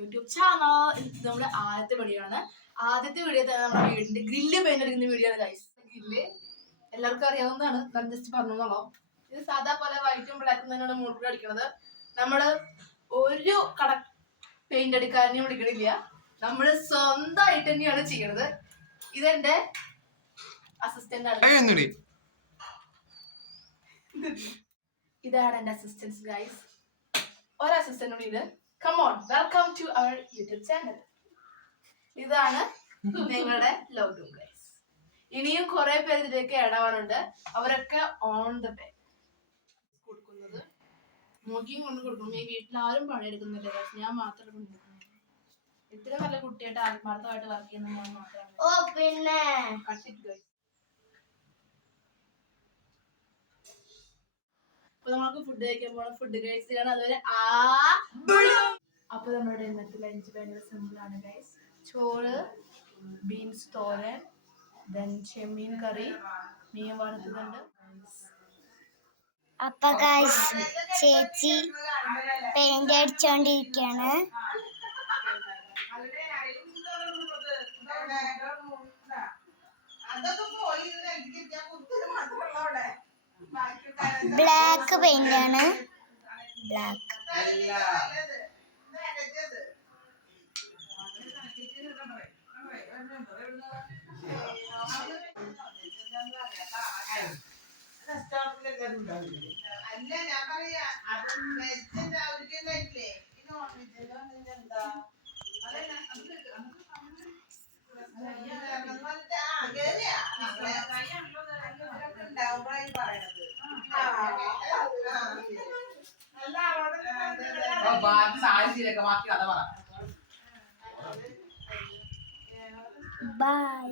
YouTube channel. ഇത് നമ്മുടെ ആദ്യത്തെ വീഡിയോ ആണ്. ആദ്യത്തെ വീഡിയോ തന്നെ നമ്മുടെ വീടിന്റെ ഗ്രില്ല് പെയിന്റ് അടിക്കുന്ന വീഡിയോ ആണ് ഗൈസ്. ഗ്രില്ല് എല്ലാവർക്കും അറിയാവുന്നതാണ്, ഞാൻ ജസ്റ്റ് പറഞ്ഞോളാം. ഇത് സാധാ പോലെ വൈറ്റും ബ്ലാക്കും തന്നെയാണ് മുകളിൽ അടിക്കുന്നത്. നമ്മള് ഒരു കട പെയിന്റ് അടിക്കാരനെയും വിളിക്കണില്ല, നമ്മള് സ്വന്തമായിട്ട് തന്നെയാണ് ചെയ്യണത്. ഇതെന്റെ അസിസ്റ്റന്റ് ആണ്. ഇതാണ് എന്റെ അസിസ്റ്റൻസ് ഗൈസ്. ഒരു അസിസ്റ്റന്റ് ഇത്. Come on, welcome to our YouTube channel. ഇതാണ് നിങ്ങളുടെ ലോഗോ ഗൈസ്. ഇനിയും കുറെ പേര് ഇതിലേക്ക് ഇടാവാനുണ്ട്. അവരൊക്കെ ഓൺ ദ വേ. കൊടുക്കുന്നത് നോക്കിയും കൊണ്ട് കൊടുക്കണം. ഈ വീട്ടിൽ ആരും പണിയെടുക്കുന്നില്ല ഗൈസ്, ഞാൻ മാത്രമേ പണിയെടുക്കുന്നു. ഇത്ര നല്ല കുട്ടിയായിട്ട് ആത്മാർത്ഥമായിട്ട് വർക്ക് ചെയ്യുന്ന ഞാൻ മാത്രമാണ്. ഓ പിന്നെ അപ്പൊ നമ്മൾക്ക് ഫുഡ് കഴിക്കാൻ പോകണം. ഫുഡ് കഴിച്ചാണ് അതുവരെ അപ്പൊ നമ്മുടെ ഇന്നത്തെ ലഞ്ച് ഭയങ്കര സിമ്പിൾ ആണ് ഗൈസ്. ചോറ്, ബീൻസ് തോരൻ, ദെൻ ചെമ്മീൻ കറി, മീൻ വറുത്തതുണ്ട്. അപ്പൊ ഗൈസ് ചേച്ചി പെയിന്റ് അടിച്ചോണ്ടിരിക്കാണ്. ബ്ലാക്ക് പെയിന്റ് ആണ്. ബ്ലാക്ക് അല്ല ഞാൻ പറയാ അത് മെസ്സിന്റെ ഔദ്യോഗികമായിട്ടില്ലേ ഇത് എന്താ ഉണ്ടാവുമ്പോഴായി പറയണത്. ബാക്കി സാഹചര്യമൊക്കെ ബാക്കി കഥ പറ. ബൈ.